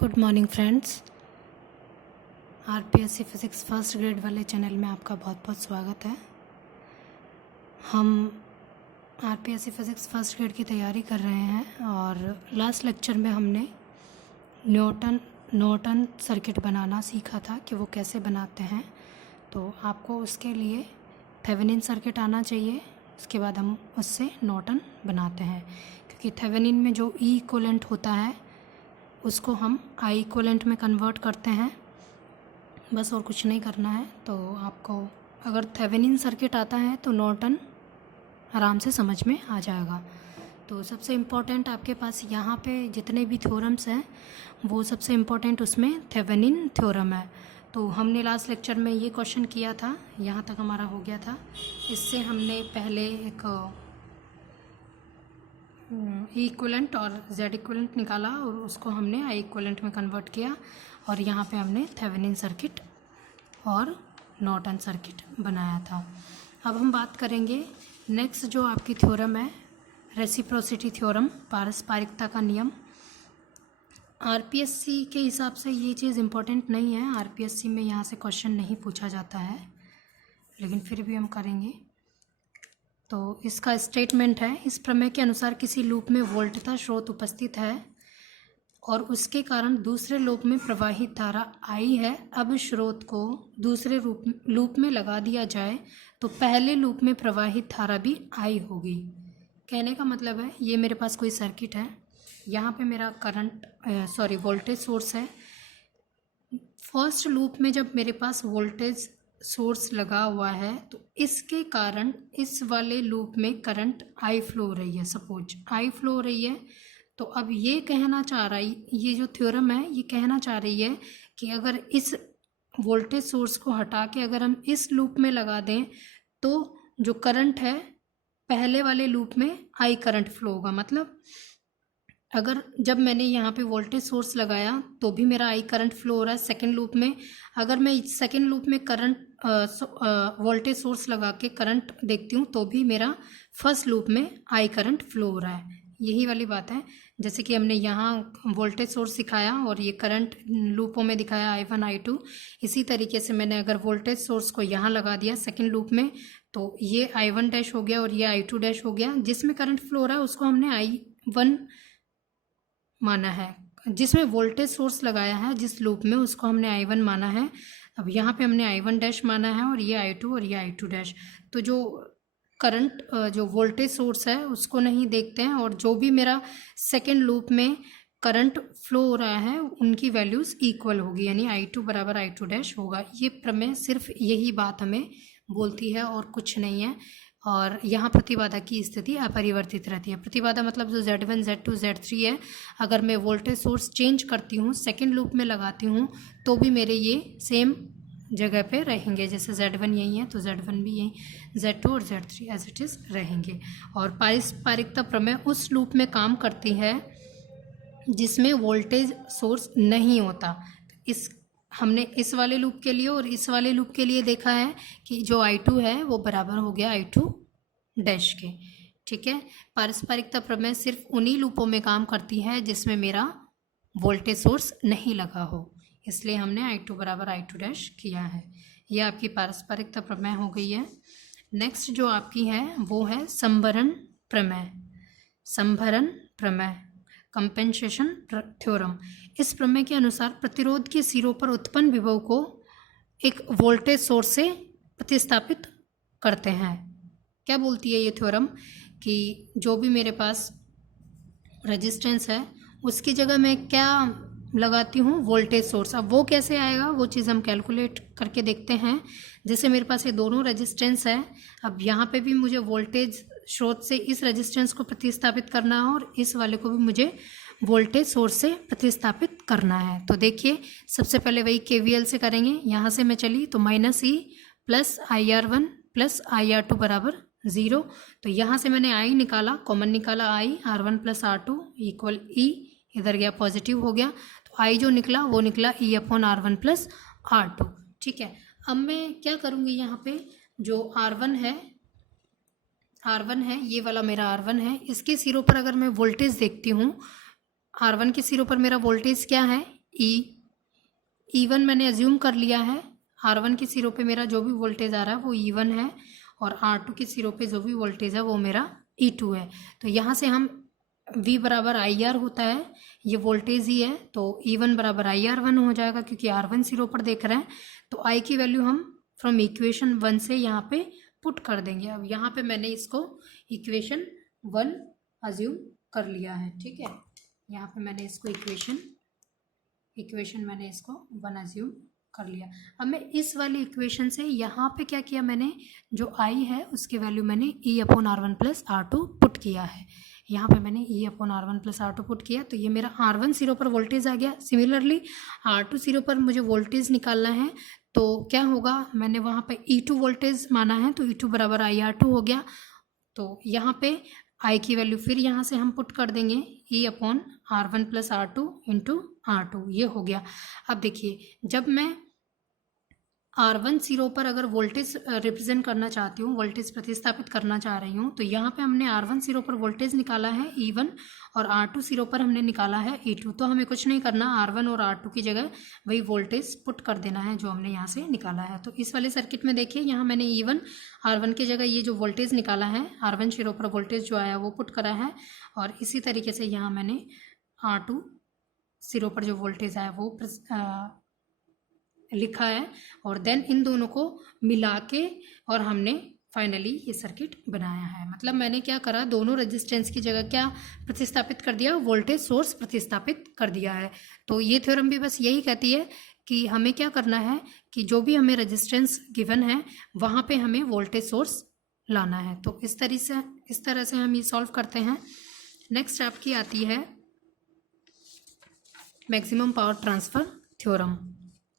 Good morning friends. RPSC physics first grade वाले channel में आपका बहुत बहुत स्वागत है। हम आरपीएससी फिज़िक्स फर्स्ट ग्रेड की तैयारी कर रहे हैं और लास्ट लेक्चर में हमने नॉर्टन सर्किट बनाना सीखा था कि वो कैसे बनाते हैं। तो आपको उसके लिए थेवेनिन सर्किट आना चाहिए। उसके बाद हम उससे नॉर्टन बनाते हैं, क्योंकि थेवेनिन में जो ई इक्विवेलेंट होता है उसको हम आई इक्विवेलेंट में कन्वर्ट करते हैं, बस और कुछ नहीं करना है। तो आपको अगर थेवेनिन सर्किट आता है तो नॉर्टन आराम से समझ में आ जाएगा। तो सबसे इम्पोर्टेंट आपके पास यहाँ पे जितने भी थ्योरम्स हैं वो सबसे इम्पोर्टेंट उसमें थेवेनिन थ्योरम है। तो हमने लास्ट लेक्चर में ये क्वेश्चन किया था, यहाँ तक हमारा हो गया था। इससे हमने पहले एक ई इक्विवेलेंट और जेड इक्विवेलेंट निकाला और उसको हमने आई इक्विवेलेंट में कन्वर्ट किया और यहाँ पे हमने थेवेनिन सर्किट और नॉर्टन सर्किट बनाया था। अब हम बात करेंगे नेक्स्ट जो आपकी थ्योरम है, रेसिप्रोसिटी थ्योरम, पारस्परिकता का नियम। आरपीएससी के हिसाब से ये चीज़ इम्पोर्टेंट नहीं है, आरपीएससी में यहाँ से क्वेश्चन नहीं पूछा जाता है, लेकिन फिर भी हम करेंगे। तो इसका स्टेटमेंट है, इस प्रमेय के अनुसार किसी लूप में वोल्टता स्रोत उपस्थित है और उसके कारण दूसरे लूप में प्रवाहित धारा आई है। अब स्रोत को दूसरे लूप में लगा दिया जाए तो पहले लूप में प्रवाहित धारा भी आई होगी। कहने का मतलब है, ये मेरे पास कोई सर्किट है, यहाँ पे मेरा वोल्टेज सोर्स है। फर्स्ट लूप में जब मेरे पास वोल्टेज सोर्स लगा हुआ है तो इसके कारण इस वाले लूप में करंट आई फ्लो हो रही है। सपोज आई फ्लो हो रही है, तो अब ये कहना चाह रहा है, ये जो थ्योरम है ये कहना चाह रही है कि अगर इस वोल्टेज सोर्स को हटा के अगर हम इस लूप में लगा दें तो जो करंट है पहले वाले लूप में आई करंट फ्लो होगा। मतलब अगर जब मैंने यहाँ पे वोल्टेज सोर्स लगाया तो भी मेरा आई करंट फ्लो हो रहा है सेकेंड लूप में। अगर मैं सेकेंड लूप में करंट वोल्टेज सोर्स लगा के करंट देखती हूँ तो भी मेरा फर्स्ट लूप में आई करंट फ्लो हो रहा है। यही वाली बात है, जैसे कि हमने यहाँ वोल्टेज सोर्स दिखाया और ये करंट लूपों में दिखाया I1 I2। इसी तरीके से मैंने अगर वोल्टेज सोर्स को यहाँ लगा दिया सेकेंड लूप में तो ये I1 डैश हो गया और ये I2 डैश हो गया। जिसमें करंट फ्लो हो रहा है उसको हमने I1 माना है, जिसमें वोल्टेज सोर्स लगाया है जिस लूप में उसको हमने I1 माना है। अब यहाँ पे हमने I1 डैश माना है और ये I2 और ये I2 डैश। तो जो करंट जो वोल्टेज सोर्स है उसको नहीं देखते हैं और जो भी मेरा सेकेंड लूप में करंट फ्लो हो रहा है उनकी वैल्यूज़ इक्वल होगी, यानी I2 बराबर I2 डैश होगा। ये प्रमेय सिर्फ यही बात हमें बोलती है और कुछ नहीं है। और यहाँ प्रतिबाधा की स्थिति अपरिवर्तित रहती है। प्रतिबाधा मतलब जो Z1 Z2 Z3 है, अगर मैं वोल्टेज सोर्स चेंज करती हूँ सेकेंड लूप में लगाती हूँ तो भी मेरे ये सेम जगह पे रहेंगे। जैसे Z1 यही है तो Z1 भी यही, Z2 और Z3 एज इट इज़ रहेंगे। और पारस्परिकता प्रमेय उस लूप में काम करती है जिसमें वोल्टेज सोर्स नहीं होता। हमने इस वाले लूप के लिए और इस वाले लूप के लिए देखा है कि जो I2 है वो बराबर हो गया I2 डैश के। ठीक है, पारस्परिकता प्रमेय सिर्फ उन्हीं लूपों में काम करती है जिसमें मेरा वोल्टेज सोर्स नहीं लगा हो, इसलिए हमने I2 बराबर I2 डैश किया है। यह आपकी पारस्परिकता प्रमेय हो गई है। नेक्स्ट जो आपकी है वो है संभरण प्रमेय। संभरण प्रमेय, कंपेंसेशन थ्योरम। इस प्रमेय के अनुसार प्रतिरोध के सिरों पर उत्पन्न विभव को एक वोल्टेज सोर्स से प्रतिस्थापित करते हैं। क्या बोलती है ये थ्योरम कि जो भी मेरे पास रेजिस्टेंस है उसकी जगह मैं क्या लगाती हूँ, वोल्टेज सोर्स। अब वो कैसे आएगा वो चीज़ हम कैलकुलेट करके देखते हैं। जैसे मेरे पास ये दोनों रेजिस्टेंस है, अब यहाँ पे भी मुझे वोल्टेज स्रोत से इस रेजिस्टेंस को प्रतिस्थापित करना है और इस वाले को भी मुझे वोल्टेज सोर्स से प्रतिस्थापित करना है। तो देखिए सबसे पहले वही KVL से करेंगे। यहाँ से मैं चली तो -E plus IR1 plus IR2 बराबर 0। तो यहाँ से मैंने I निकाला, कॉमन निकाला I, R1 plus R2 equal E, इधर गया पॉजिटिव हो गया तो I जो निकला वो निकला E upon R1 plus R2। ठीक है, अब मैं क्या करूँगी, यहाँ पे जो R1 है ये वाला मेरा R1 है, इसके सिरों पर अगर मैं वोल्टेज देखती हूँ R1 के सिरों पर मेरा वोल्टेज क्या है, E1 मैंने अज्यूम कर लिया है, R1 के सिरों पे मेरा जो भी वोल्टेज आ रहा है वो E1 है, और R2 के सिरों पे जो भी वोल्टेज है वो मेरा E2 है। तो यहाँ से हम V बराबर IR होता है, ये वोल्टेज ही है, तो E1 बराबर IR1 हो जाएगा, क्योंकि R1 सिरों पर देख रहे हैं। तो I की वैल्यू हम फ्रॉम इक्वेशन 1 से यहाँ पे पुट कर देंगे। अब यहाँ पे मैंने इसको इक्वेशन 1 अज्यूम कर लिया है, ठीक है। यहाँ पे मैंने इसको इक्वेशन मैंने इसको 1 अज्यूम कर लिया। अब मैं इस वाली इक्वेशन से यहाँ पे क्या किया, मैंने जो I है उसकी वैल्यू मैंने E/R1 प्लस R2 पुट किया है। यहाँ पे मैंने E/R1 प्लस R2 पुट किया, तो ये मेरा R1 सिरों पर वोल्टेज आ गया। सिमिलरली R2 सिरों पर मुझे वोल्टेज निकालना है, तो क्या होगा, मैंने वहाँ पे E2 वोल्टेज माना है, तो E2 बराबर IR2 हो गया। तो यहाँ पे I की वैल्यू फिर यहाँ से हम पुट कर देंगे E/R1 plus R2 into R2, ये हो गया। अब देखिए, जब मैं R1 सिरों पर अगर वोल्टेज रिप्रेजेंट करना चाहती हूँ, वोल्टेज प्रतिस्थापित करना चाह रही हूँ, तो यहाँ पे हमने R1 सिरों पर वोल्टेज निकाला है E1, और R2 सिरों पर हमने निकाला है E2। तो हमें कुछ नहीं करना, R1 और R2 की जगह वही वोल्टेज पुट कर देना है जो हमने यहाँ से निकाला है। तो इस वाले सर्किट में देखिए, यहाँ मैंने E1 R1 की जगह ये जो वोल्टेज निकाला है, R1 सिरों पर वोल्टेज जो आया वो पुट करा है, और इसी तरीके से यहाँ मैंने R2 सिरों पर जो वोल्टेज आया वो लिखा है, और देन इन दोनों को मिला के और हमने फाइनली ये सर्किट बनाया है। मतलब मैंने क्या करा, दोनों रेजिस्टेंस की जगह क्या प्रतिस्थापित कर दिया, वोल्टेज सोर्स प्रतिस्थापित कर दिया है। तो ये थ्योरम भी बस यही कहती है कि हमें क्या करना है कि जो भी हमें रेजिस्टेंस गिवन है वहाँ पे हमें वोल्टेज सोर्स लाना है। तो इस तरह से हम ये सॉल्व करते हैं। नेक्स्ट आपकी आती है मैक्सिमम पावर ट्रांसफ़र थ्योरम,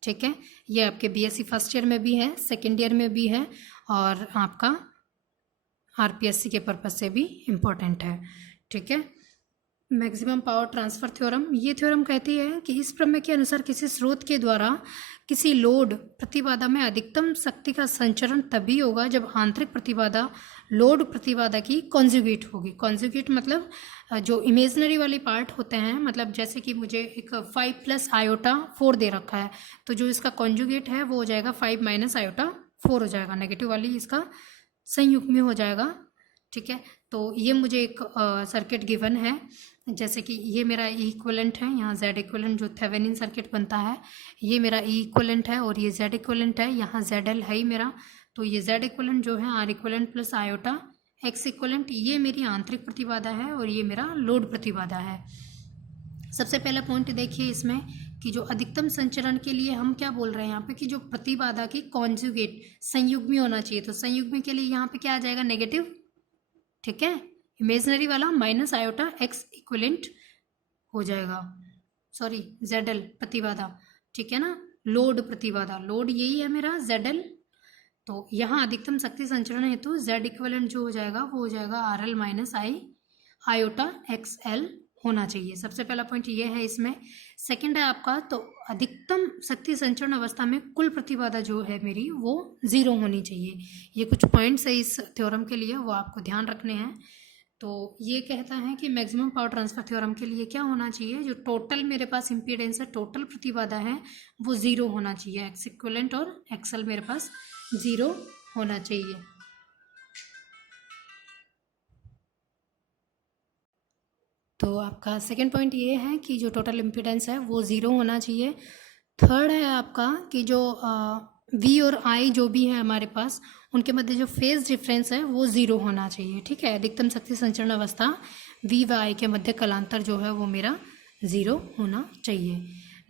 ठीक है। ये आपके बीएससी फर्स्ट ईयर में भी है, सेकेंड ईयर में भी है, और आपका आरपीएससी के पर्पज से भी इम्पोर्टेंट है, ठीक है। मैक्सिमम पावर ट्रांसफ़र थ्योरम, ये थ्योरम कहती है कि इस प्रमेय के अनुसार किसी स्रोत के द्वारा किसी लोड प्रतिबाधा में अधिकतम शक्ति का संचरण तभी होगा जब आंतरिक प्रतिबाधा लोड प्रतिबाधा की कॉन्जुगेट होगी। कॉन्जुगेट मतलब जो इमेजनरी वाली पार्ट होते हैं, मतलब जैसे कि मुझे एक 5 प्लस आयोटा 4 दे रखा है, तो जो इसका कॉन्जुगेट है वो हो जाएगा 5 माइनस आयोटा 4 हो जाएगा, नेगेटिव वाली इसका संयुग्मी हो जाएगा, ठीक है। तो ये मुझे एक सर्किट गिवन है, जैसे कि ये मेरा ई इक्वलेंट है, यहाँ जेड इक्वलेंट जो थेवेनिन सर्किट बनता है, ये मेरा ई इक्वलेंट है, और ये जेड इक्वलेंट है, यहाँ जेड एल है ही मेरा। तो ये जेड इक्वलेंट जो है R equivalent plus iota X equivalent, ये मेरी आंतरिक प्रतिबाधा है, और ये मेरा लोड प्रतिबाधा है। सबसे पहला पॉइंट देखिए इसमें कि जो अधिकतम संचरण के लिए हम क्या बोल रहे हैं यहाँ पे कि जो प्रतिबाधा की कॉन्जुगेट संयुग्मी होना चाहिए, तो संयुग्मी के लिए यहाँ पे क्या आ जाएगा, नेगेटिव, ठीक है। इमेजनरी वाला माइनस आयोटा एक्स इक्विलेंट हो जाएगा, सॉरी जेड एल प्रतिबाधा, ठीक है ना। लोड प्रतिबाधा, लोड यही है मेरा जेड एल। तो यहाँ अधिकतम शक्ति संचरण हेतु जेड इक्विलेंट जो हो जाएगा वो हो जाएगा आर एल माइनस आई आयोटा एक्स एल होना चाहिए। सबसे पहला पॉइंट ये है इसमें। सेकंड है आपका, तो अधिकतम शक्ति संचरण अवस्था में कुल प्रतिबाधा जो है मेरी वो 0 होनी चाहिए। ये कुछ पॉइंट्स है इस थ्योरम के लिए, वो आपको ध्यान रखने हैं। तो ये कहता है कि मैक्सिमम पावर ट्रांसफर थ्योरम के लिए क्या होना चाहिए, जो टोटल मेरे पास इम्पीडेंस है, टोटल प्रतिबाधा है वो 0 होना चाहिए, एक्स इक्विवेलेंट और एक्सएल मेरे पास 0 होना चाहिए। तो आपका सेकेंड पॉइंट ये है कि जो टोटल इम्पीडेंस है वो 0 होना चाहिए। थर्ड है आपका कि जो वी और आई जो भी है हमारे पास, उनके मध्य जो फेज डिफरेंस है वो 0 होना चाहिए, ठीक है। अधिकतम शक्ति संचरण अवस्था वी व आई के मध्य कलांतर जो है वो मेरा 0 होना चाहिए।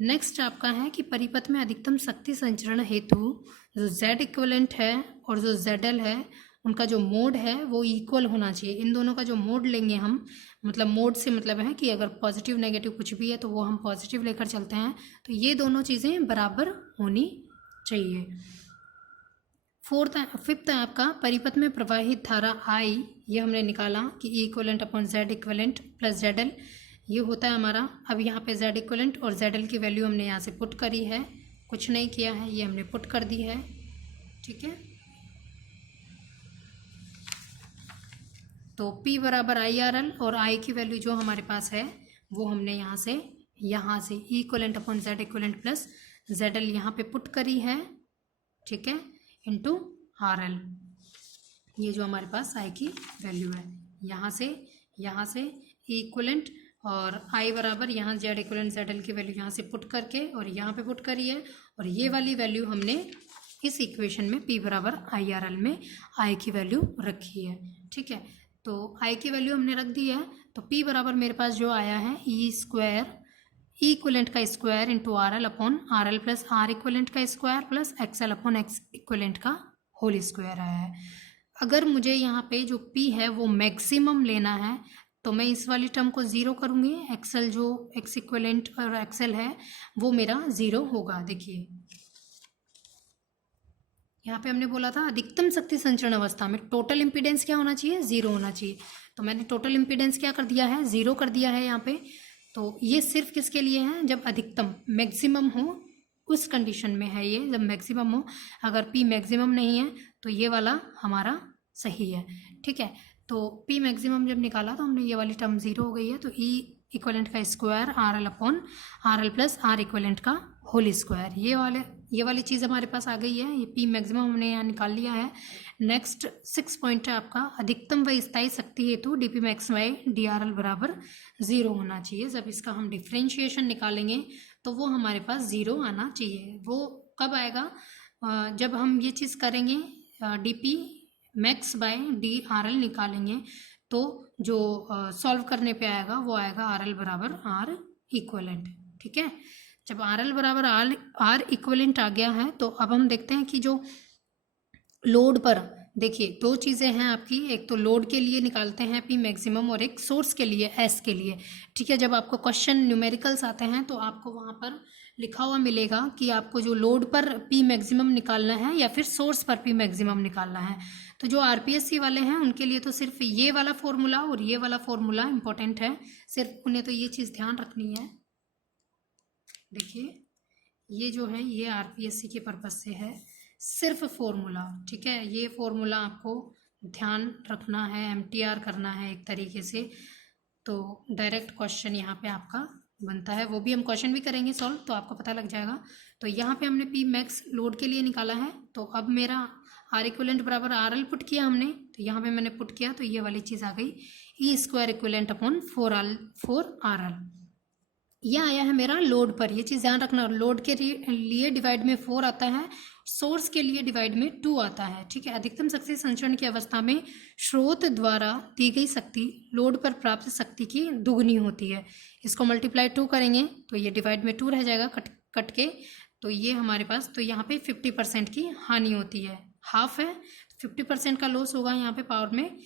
नेक्स्ट आपका है कि परिपथ में अधिकतम शक्ति संचरण हेतु जो जेड इक्विवेलेंट है और जो जेड एल है, उनका जो मोड है वो इक्वल होना चाहिए। इन दोनों का जो मोड लेंगे हम, मतलब मोड से मतलब है कि अगर पॉजिटिव नेगेटिव कुछ भी है तो वो हम पॉजिटिव लेकर चलते हैं, तो ये दोनों चीज़ें बराबर होनी चाहिए। फिफ्थ है आपका, परिपथ में प्रवाहित धारा आई, ये हमने निकाला कि E equivalent upon Z equivalent plus Z L, ये होता है हमारा। अब यहाँ पे जेड इक्वलेंट और जेड एल की वैल्यू हमने यहाँ से पुट करी है, कुछ नहीं किया है, ये हमने पुट कर दी है, ठीक है। तो P बराबर आई आर एल और I की वैल्यू जो हमारे पास है वो हमने यहाँ से यहाँ से E equivalent upon Z equivalent plus Z L यहाँ पे पुट करी है, ठीक है, इंटू आर एल, ये जो हमारे पास आई की वैल्यू है। यहाँ से ई इक्वलेंट और आई बराबर यहाँ जेड इक्वलेंट जेड एल की वैल्यू यहाँ से पुट करके और यहाँ पे पुट करी है, और ये वाली वैल्यू हमने इस इक्वेशन में P बराबर आई आर एल में आई की वैल्यू रखी है, ठीक है। तो आई की वैल्यू हमने रख दी है, तो P बराबर मेरे पास जो आया है ई स्क्वायर ई इक्वलेंट का square into R L upon R L plus R equivalent का square plus X L upon X equivalent का होल स्क्वायर आया है। अगर मुझे यहाँ पे जो P है वो मैक्सिमम लेना है तो मैं इस वाली टर्म को ज़ीरो करूँगी, एक्सएल जो एक्स इक्वलेंट और एक्सएल है वो मेरा ज़ीरो होगा। देखिए यहाँ पे हमने बोला था अधिकतम शक्ति संचरण अवस्था में टोटल इम्पीडेंस क्या होना चाहिए, ज़ीरो होना चाहिए, तो मैंने टोटल इम्पीडेंस क्या कर दिया है, ज़ीरो कर दिया है यहाँ पे। तो ये सिर्फ किसके लिए है, जब अधिकतम मैक्सिमम हो उस कंडीशन में है ये, जब मैक्सिमम हो। अगर P मैक्सिमम नहीं है तो ये वाला हमारा सही है, ठीक है। तो P मैक्सिमम जब निकाला तो हमने ये वाली टर्म ज़ीरो हो गई है, तो E इक्वलेंट का square R L upon R L plus R equivalent का होल स्क्वायर, ये वाली चीज़ हमारे पास आ गई है। ये P मैक्सिमम हमने यहाँ निकाल लिया है। नेक्स्ट 6 पॉइंट है आपका, अधिकतम व स्थायी शक्ति हेतु D P max by D R L बराबर ज़ीरो होना चाहिए। जब इसका हम डिफ्रेंशिएशन निकालेंगे तो वो हमारे पास ज़ीरो आना चाहिए। वो कब आएगा, जब हम ये चीज़ करेंगे, D P max bye D R L निकालेंगे तो जो सॉल्व करने पे आएगा वो आएगा आर एल बराबर आर इक्वलेंट, ठीक है। जब आर एल बराबर आर इक्वलेंट आ गया है तो अब हम देखते हैं कि जो लोड पर, देखिए दो चीज़ें हैं आपकी, एक तो लोड के लिए निकालते हैं P मैक्सिमम और एक सोर्स के लिए S के लिए, ठीक है। जब आपको क्वेश्चन न्यूमेरिकल्स आते हैं तो आपको वहाँ पर लिखा हुआ मिलेगा कि आपको जो लोड पर P मैक्सिमम निकालना है या फिर सोर्स पर P मैक्सिमम निकालना है। तो जो आरपीएससी वाले हैं उनके लिए तो सिर्फ ये वाला फॉर्मूला और ये वाला फॉर्मूला इंपॉर्टेंट है, सिर्फ उन्हें तो ये चीज़ ध्यान रखनी है। देखिए ये जो है ये आरपीएससी के पर्पज़ से है, सिर्फ फॉर्मूला, ठीक है। ये फॉर्मूला आपको ध्यान रखना है, एमटीआर करना है एक तरीके से, तो डायरेक्ट क्वेश्चन यहाँ पे आपका बनता है। वो भी हम क्वेश्चन भी करेंगे सॉल्व तो आपको पता लग जाएगा। तो यहाँ पे हमने P मैक्स लोड के लिए निकाला है, तो अब मेरा आर इक्वलेंट बराबर आर एल पुट किया हमने, तो यहाँ पे मैंने पुट किया तो ये वाली चीज़ आ गई, E square equivalent upon four R L. यह आया है मेरा लोड पर, ये चीज़ ध्यान रखना, लोड के लिए डिवाइड में 4 आता है, सोर्स के लिए डिवाइड में 2 आता है, ठीक है। अधिकतम शक्ति संचरण की अवस्था में स्रोत द्वारा दी गई शक्ति लोड पर प्राप्त शक्ति की दुगनी होती है। इसको मल्टीप्लाई 2 करेंगे तो ये डिवाइड में 2 रह जाएगा कट के, तो ये हमारे पास, तो यहाँ पे 50% की हानि होती है, हाफ है 50% का लॉस होगा यहाँ पे पावर में।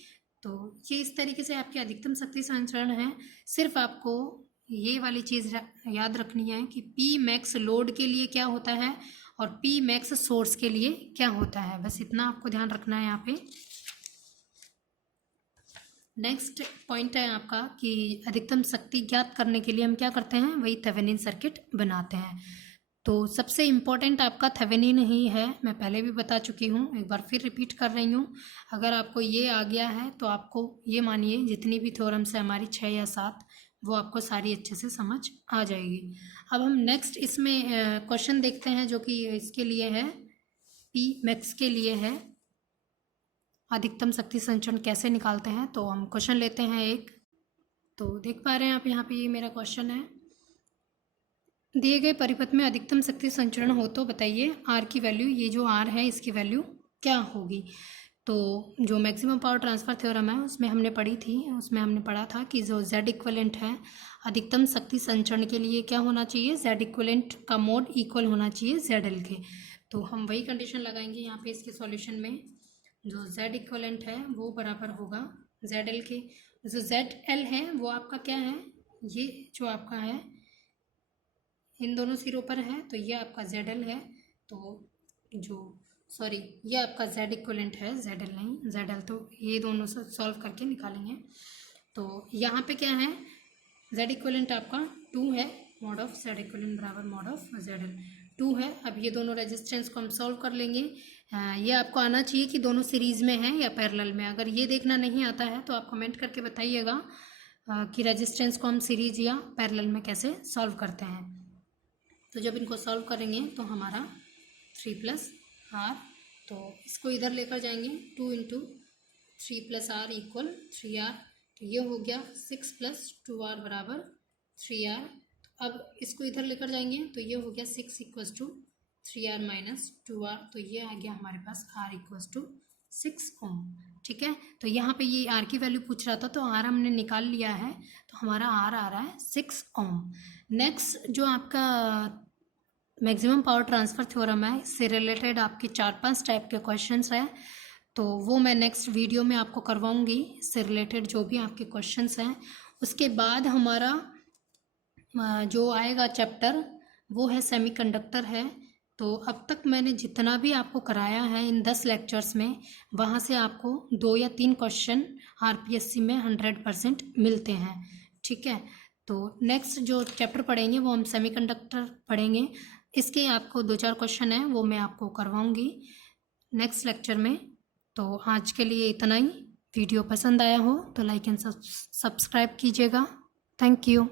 तो ये इस तरीके से आपकी अधिकतम शक्ति संचरण है। सिर्फ आपको ये वाली चीज़ याद रखनी है कि P मैक्स लोड के लिए क्या होता है और P मैक्स सोर्स के लिए क्या होता है, बस इतना आपको ध्यान रखना है यहाँ पे। नेक्स्ट पॉइंट है आपका कि अधिकतम शक्ति ज्ञात करने के लिए हम क्या करते हैं, वही थेवेनिन सर्किट बनाते हैं। तो सबसे इम्पोर्टेंट आपका थेवेनिन ही है, मैं पहले भी बता चुकी हूँ, एक बार फिर रिपीट कर रही हूँ। अगर आपको ये आ गया है तो आपको ये मानिए जितनी भी थ्योरम्स है हमारी 6 या 7 वो आपको सारी अच्छे से समझ आ जाएगी। अब हम नेक्स्ट इसमें क्वेश्चन देखते हैं जो कि इसके लिए है, P मैक्स के लिए है, अधिकतम शक्ति संचरण कैसे निकालते हैं। तो हम क्वेश्चन लेते हैं एक, तो देख पा रहे हैं आप यहाँ पे, ये मेरा क्वेश्चन है। दिए गए परिपथ में अधिकतम शक्ति संचरण हो तो बताइए R की वैल्यू, ये जो R है इसकी वैल्यू क्या होगी। तो जो मैक्सिमम पावर ट्रांसफ़र थ्योरम है उसमें हमने पढ़ी थी, उसमें हमने पढ़ा था कि जो Z इक्वलेंट है अधिकतम शक्ति संचरण के लिए क्या होना चाहिए, Z इक्वलेंट का मोड इक्वल होना चाहिए ZL के। तो हम वही कंडीशन लगाएंगे यहाँ पे इसके सॉल्यूशन में, जो Z इक्वलेंट है वो बराबर होगा ZL के। जो ZL है वो आपका क्या है, ये जो आपका है इन दोनों सिरों पर है, तो ये आपका ZL है। तो जो सॉरी ये आपका Z इक्वलेंट है, ZL नहीं, ZL तो ये दोनों से सॉल्व करके निकालेंगे। तो यहाँ पे क्या है, Z इक्वलेंट आपका 2 है, मॉड ऑफ Z इक्वलेंट बराबर मॉड ऑफ ZL 2 है। अब ये दोनों रेजिस्टेंस को हम सॉल्व कर लेंगे। ये आपको आना चाहिए कि दोनों सीरीज़ में है या पैरेलल में। अगर ये देखना नहीं आता है तो आप कमेंट करके बताइएगा, कि रेजिस्टेंस को हम सीरीज या पैरेलल में कैसे सॉल्व करते हैं। तो जब इनको सॉल्व करेंगे तो हमारा 3+r, तो इसको इधर लेकर जाएंगे 2 × 3+r = 3r, तो ये हो गया 6 + 2r = 3r। अब इसको इधर लेकर जाएंगे तो ये हो गया 6 = 3r - 2r, तो ये आ गया हमारे पास r = 6 ओम। ठीक है, तो यहाँ पे ये r की वैल्यू पूछ रहा था तो r हमने निकाल लिया है, तो हमारा r आ रहा है 6 ओम। नेक्स्ट जो आपका मैक्सिमम पावर ट्रांसफ़र थ्योरम है, इससे रिलेटेड आपके 4-5 टाइप के क्वेश्चंस हैं, तो वो मैं नेक्स्ट वीडियो में आपको करवाऊंगी। इससे रिलेटेड जो भी आपके क्वेश्चंस हैं, उसके बाद हमारा जो आएगा चैप्टर वो है सेमीकंडक्टर है। तो अब तक मैंने जितना भी आपको कराया है इन 10 लेक्चर्स में, वहाँ से आपको 2 या 3 क्वेश्चन आरपीएससी में 100% मिलते हैं। ठीक है, तो नेक्स्ट जो चैप्टर पढ़ेंगे वो हम सेमीकंडक्टर पढ़ेंगे। इसके आपको 2-4 क्वेश्चन हैं, वो मैं आपको करवाऊंगी नेक्स्ट लेक्चर में। तो आज के लिए इतना ही। वीडियो पसंद आया हो तो लाइक एंड सब्सक्राइब कीजिएगा। Thank you.